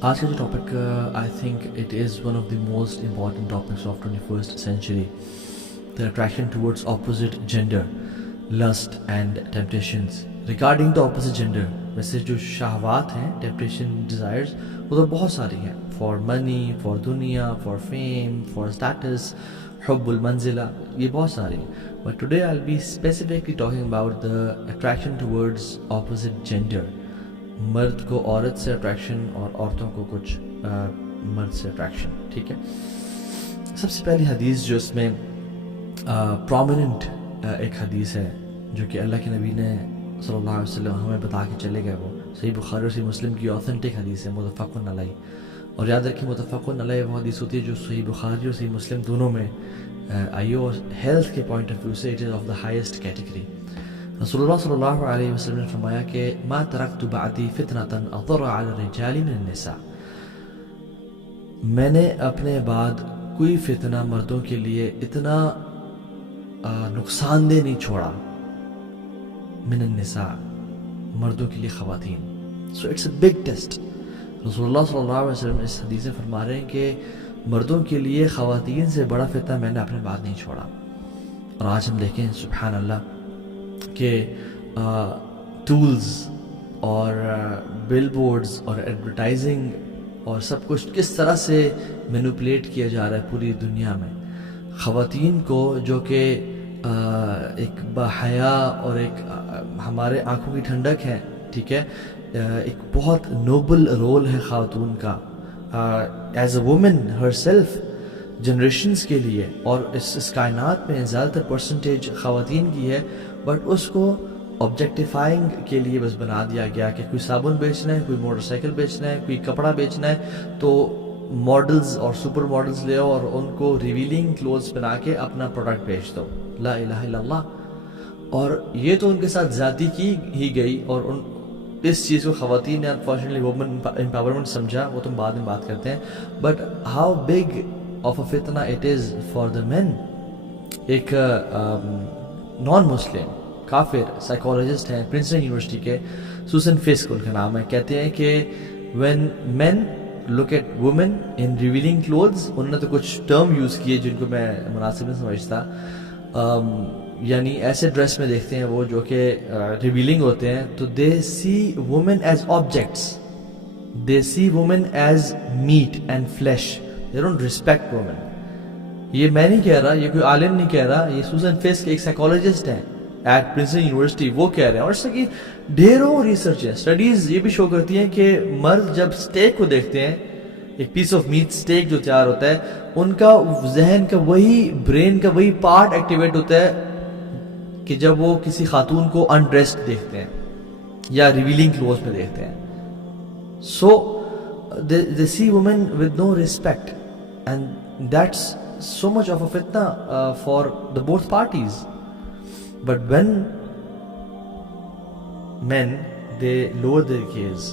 آج کا جو topic I think it is one of the most important topics of 21st century, the attraction towards opposite gender, lust and temptations. Regarding the opposite gender, ویسے جو شہوات ہیں, temptation, desires, وہ تو بہت ساری ہیں, فار منی, فار دنیا, فار فیم, فار اسٹیٹس, حب المنزلہ, یہ بہت ساری ہیں. But today I will be specifically talking about the attraction towards opposite gender. مرد کو عورت سے اٹریکشن اور عورتوں کو کچھ مرد سے اٹریکشن. ٹھیک ہے, سب سے پہلی حدیث جو اس میں پرومیننٹ ایک حدیث ہے جو کہ اللہ کے نبی نے صلی اللہ علیہ وسلم ہمیں بتا کے چلے گئے, وہ صحیح بخاری اور صحیح مسلم کی اوتھینٹک حدیث ہے, متفق علیہ. اور یاد رکھیں متفق علیہ وہ حدیث ہوتی ہے جو صحیح بخاری اور صحیح مسلم دونوں میں آئی اور ہیلتھ کے پوائنٹ آف ویو سے it is of the highest category. رسول اللہ صلی اللہ علیہ وسلم نے فرمایا کہ ما ترکت بعدی فتنة اضر علی الرجال من النساء, میں نے اپنے بعد کوئی فتنہ مردوں کے لیے اتنا نقصان دہ نہیں چھوڑا, من النساء, مردوں کے لیے خواتین. So it's a big test. رسول اللہ صلی اللہ علیہ وسلم اس حدیث میں فرما رہے ہیں کہ مردوں کے لیے خواتین سے بڑا فتنہ میں نے اپنے بعد نہیں چھوڑا. اور آج ہم دیکھیں سبحان اللہ کہ ٹولز اور بل بورڈز اور ایڈورٹائزنگ اور سب کچھ کس طرح سے مینوپولیٹ کیا جا رہا ہے پوری دنیا میں. خواتین کو جو کہ ایک باحیا اور ایک ہمارے آنکھوں کی ٹھنڈک ہے, ٹھیک ہے, ایک بہت نوبل رول ہے خاتون کا as a woman her self generations کے لیے. اور اس کائنات میں زیادہ تر پرسنٹیج خواتین کی ہے, بٹ اس کو آبجیکٹیفائنگ کے لیے بس بنا دیا گیا کہ کوئی صابن بیچنا ہے, کوئی موٹر سائیکل بیچنا ہے, کوئی کپڑا بیچنا ہے تو ماڈلز اور سپر ماڈلز لے آؤ اور ان کو ریویلنگ کلوتھس بنا کے اپنا پروڈکٹ بیچ دو. لا الہ الا اللہ. اور یہ تو ان کے ساتھ زیادتی کی ہی گئی, اور اس چیز کو خواتین نے انفارچونیٹلی وومن امپاورمنٹ سمجھا, وہ تم بعد میں بات کرتے ہیں. بٹ ہاؤ بگ آف اے فتنہ اٹ از فار دا مین. ایک نان مسلم کافر سائیکالوجسٹ ہیں پرنسٹن یونیورسٹی کے, سوسن فسک ان کا نام ہے, کہتے ہیں کہ when men look at women in revealing clothes, انہوں نے تو کچھ ٹرم یوز کیے جن کو میں مناسب نہیں سمجھتا, یعنی ایسے ڈریس میں دیکھتے ہیں وہ جو کہ ریویلنگ ہوتے ہیں, تو they see women as objects, they see women as meat and flesh, they don't respect women. یہ میں نہیں کہہ رہا, یہ کوئی عالم نہیں کہہ رہا, یہ سوزن فسک ایک سائیکالوجسٹ ہیں ایٹ پرنسٹن یونیورسٹی, وہ کہہ رہے ہیں. اور اس کی ڈھیروں ریسرچ ہیں, اسٹڈیز یہ بھی شو کرتی ہیں کہ مرد جب اسٹیک کو دیکھتے ہیں, ایک پیس آف میٹ اسٹیک جو تیار ہوتا ہے, ان کا ذہن کا وہی برین کا وہی پارٹ ایکٹیویٹ ہوتا ہے کہ جب وہ کسی خاتون کو انڈریسڈ دیکھتے ہیں یا ریویلنگ کلوز میں دیکھتے ہیں. سو they see women with no respect, and that's so much of a fitna for the both parties. But when men they lower their gaze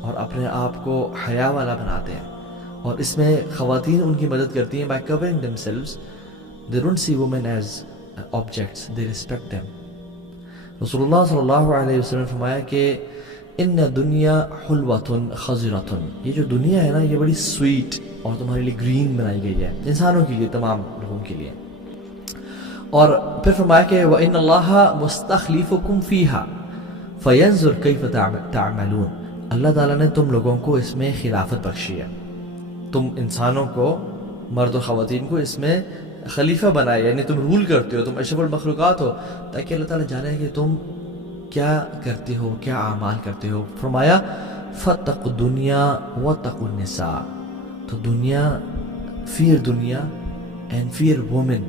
اور اپنے آپ کو حیا والا بناتے ہیں, اور اس میں خواتین ان کی مدد کرتی ہیں by covering themselves, they don't see women as objects, they respect them. رسول اللہ صلی اللہ علیہ وسلم نے فرمایا کہ ان دنیا حلوۃ خضرۃ, یہ جو دنیا ہے نا یہ بڑی سویٹ اور تمہارے لیے گرین بنائی گئی ہے, انسانوں کے لیے, تمام لوگوں کے لیے. اور پھر فرمایا کہ وَإِنَّ اللَّهَ مُسْتَخْلِفُكُمْ فِيهَا فَيَنْظُرْ كَيْفَ تَعْمَلُونَ, اللہ تعالیٰ نے تم لوگوں کو اس میں خلافت بخشی ہے, تم انسانوں کو, مرد و خواتین کو اس میں خلیفہ بنایا, یعنی تم رول کرتے ہو, تم اشرف المخلوقات ہو, تاکہ اللہ تعالیٰ جانے کہ تم کیا کرتے ہو, کیا اعمال کرتے ہو. فرمایا فَاتَّقُوا الدُّنْيَا وَاتَّقُوا النِّسَاءَ, تو دنیا, فیئر دنیا اینڈ فیئر وومن,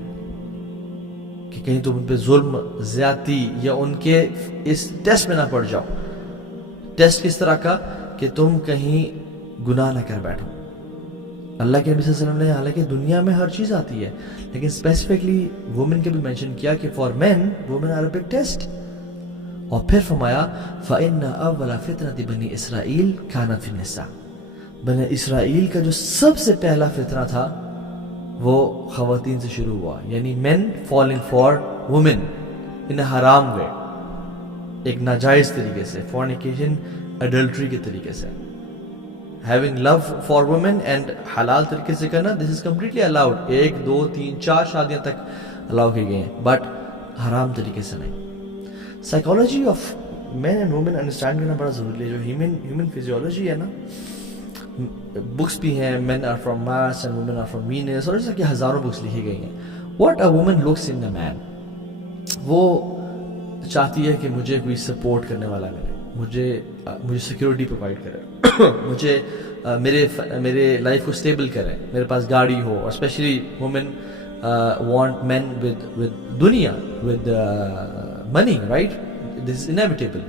کہ کہیں تم ان پہ ظلم, زیادتی یا ان کے اس ٹیسٹ میں نہ پڑ جاؤ. ٹیسٹ کس طرح کا کہ تم کہیں گناہ نہ کر بیٹھو. اللہ کے نبی صلی اللہ علیہ وسلم نے حالانکہ دنیا میں ہر چیز آتی ہے, لیکن اسپیسیفکلی وومن کے بھی مینشن کیا کہ for men women are a big test. اور پھر فرمایا فَإِنَّ أَوَّلَ فِتْنَةِ بَنِي إِسْرَائِيلَ كَانَتْ فِي النِّسَاءِ, بنی اسرائیل کا جو سب سے پہلا فتنہ تھا وہ خواتین سے شروع ہوا, یعنی مین فالنگ فار وومن ان اے حرام وے, ایک ناجائز طریقے سے, فورنیکیشن, اڈلٹری کے طریقے سے, having love for women and حلال طریقے سے کرنا, this is completely allowed. 1 2 3 4 شادیاں تک allow کی گئی ہیں, but حرام طریقے سے نہیں. Psychology of men and women understand کرنا بڑا ضروری ہے. جو human physiology ہے نا, بکس بھی ہیں, men are from Mars and women are from Venus, اور ایسا کہ ہزاروں بکس لکھی گئی ہیں. What a woman looks in a man, وہ چاہتی ہے کہ مجھے کوئی سپورٹ کرنے والا ملے, مجھے سیکیورٹی پرووائڈ کرے, مجھے میرے لائف کو اسٹیبل کرے, میرے پاس گاڑی ہو. اور especially women want men with دنیا, with money, right. This is inevitable.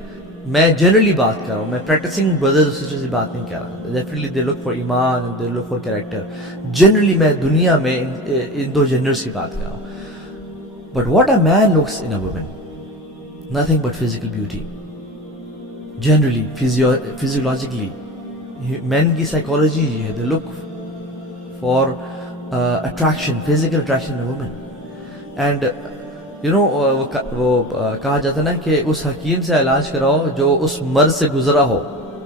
میں جنرلی بات کر رہا ہوں, میں پریکٹسنگ بردرز اور سسٹرز کی بات نہیں کر رہا. ڈیفینیٹلی دے لک فار ایمان, دے لک فار کیریکٹر. جنرلی میں دنیا میں ان دو جنرس کی بات کر رہا ہوں. But what a man looks in a woman, nothing but physical beauty. Generally, physiologically, men کی psychology یہ ہے, they look for attraction, physical attraction in a woman. And you know, وہ کہا جاتا ہے نا کہ اس حکیم سے علاج کراؤ جو اس مرض سے گزرا ہو,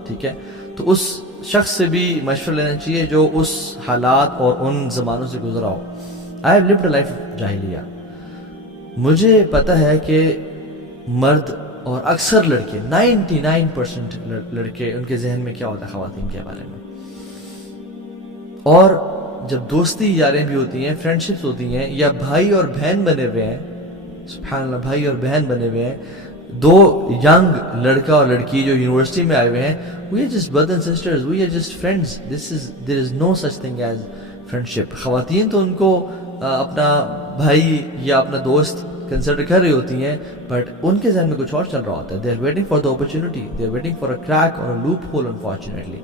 ٹھیک ہے. تو اس شخص سے بھی مشورہ لینا چاہیے جو اس حالات اور ان زمانوں سے گزرا ہو. I have lived a life of جاہلیہ. مجھے پتہ ہے کہ مرد اور اکثر لڑکے 99% لڑکے, ان کے ذہن میں کیا ہوتا ہے خواتین کے بارے میں. اور جب دوستی یاریں بھی ہوتی ہیں, فرینڈشپس ہوتی ہیں, یا بھائی اور بہن بنے ہوئے ہیں, سبحان اللہ, بھائی اور بہن بنے ہوئے ہیں, دو ینگ لڑکا اور لڑکی جو یونیورسٹی میں آئے ہوئے ہیں, we are just brothers and sisters, we are just friends. There is no such thing as friendship. خواتین تو ان کو اپنا بھائی یا اپنا دوست کنسیڈر کر رہی ہوتی ہیں, بٹ ان کے ذہن میں کچھ اور چل رہا ہوتا ہے. They are waiting for the opportunity, they are waiting for a crack or a loophole, unfortunately.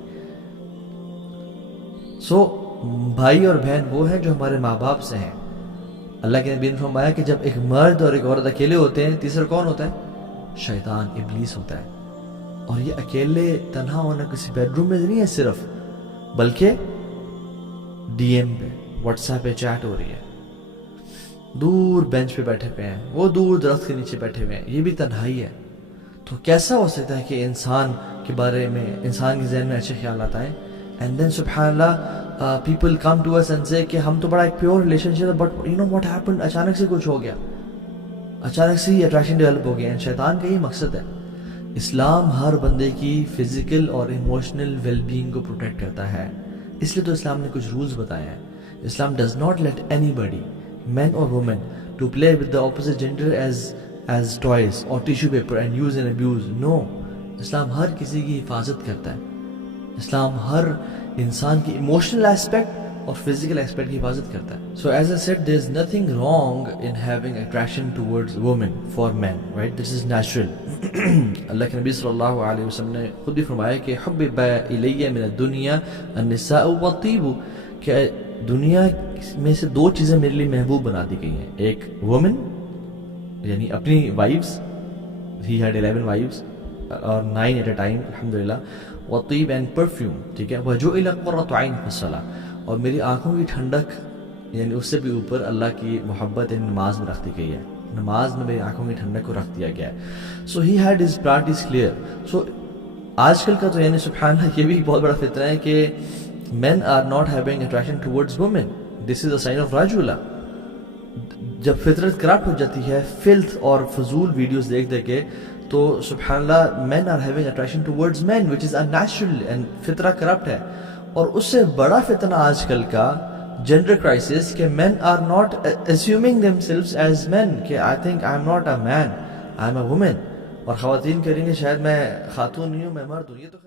So بھائی اور بہن وہ ہیں جو ہمارے ماں باپ سے ہیں. اللہ کے نبی نے فرمایا کہ جب ایک مرد اور ایک عورت اکیلے ہوتے ہیں, تیسرا کون ہوتا ہے؟ شیطان, ابلیس ہوتا ہے. اور یہ اکیلے تنہا ہونا کسی بیڈ روم میں نہیں ہے صرف, بلکہ ڈی ایم پہ, واٹس ایپ پہ چیٹ ہو رہی ہے, دور بینچ پہ بیٹھے ہوئے ہیں, وہ دور درخت کے نیچے بیٹھے ہوئے ہیں, یہ بھی تنہائی ہے. تو کیسا ہو سکتا ہے کہ انسان کے بارے میں, انسان کے ذہن میں اچھے خیالات آئیں, اینڈ دین سبحان اللہ پیپل کم ٹو اس اینڈ سے کہ ہم تو بڑا ایک پیور ریلیشن شپ ہے, but you know what happen, اچانک سے کچھ ہو گیا, اچانک سے ہی اٹریکشن ڈیولپ ہو گیا. اینڈ شیطان کا یہی مقصد ہے. اسلام ہر بندے کی فزیکل اور ایموشنل ویل بینگ کو پروٹیکٹ کرتا ہے, اس لیے تو اسلام نے کچھ رولز بتائے ہیں. Islam does not let anybody, men or women, to play with the opposite gender as toys or tissue paper and use and abuse. No, اسلام ہر کسی کی حفاظت کرتا ہے. اسلام ہر انسان کی ایموشنل ایسپیکٹ اور فزیکل ایسپیکٹ کی حفاظت کرتا ہے. So as I said, there is nothing wrong in having attraction towards women for men, right? This is natural. اللہ کے نبی صلی اللہ علیہ وسلم نے خود بھی فرمایا کہ حبب الی من الدنیا النساء والطیب, کہ دنیا میں سے دو چیزیں میرے لیے محبوب بنا دی گئی ہیں. ایک وومن یعنی اپنی وائفز, ہی ہیڈ 11 وائفز اور 9 ایٹ اے ٹائم الحمدللہ, والطیب اینڈ پرفیوم, ٹھیک ہے. وجعل قرۃ عین فی الصلاۃ, اور میری آنکھوں کی ٹھنڈک یعنی اس سے بھی اوپر اللہ کی محبت نماز میں رکھ دی گئی ہے. نماز میں میری آنکھوں کی ٹھنڈک کو رکھ دیا گیا ہے. So he had his priorities clear. So آج کل کا تو یعنی سبحان اللہ یہ بھی بہت بڑا فتنہ ہے کہ men are not having attraction towards women. This is a sign of rajula. جب فطرت کرپٹ ہو جاتی ہے filth اور فضول ویڈیوز دیکھ دیکھ کے, تو سبحان اللہ men are having attraction towards men, which is unnatural and فطرہ کرپٹ ہے. اور اس سے بڑا فتنہ آج کل کا جینڈر کرائسس کہ men are not assuming themselves as men, کہ I think I'm not a man, I'm a woman. اور خواتین کہیں گے شاید میں خاتون نہیں ہوں, میں مرد ہوں. یہ تو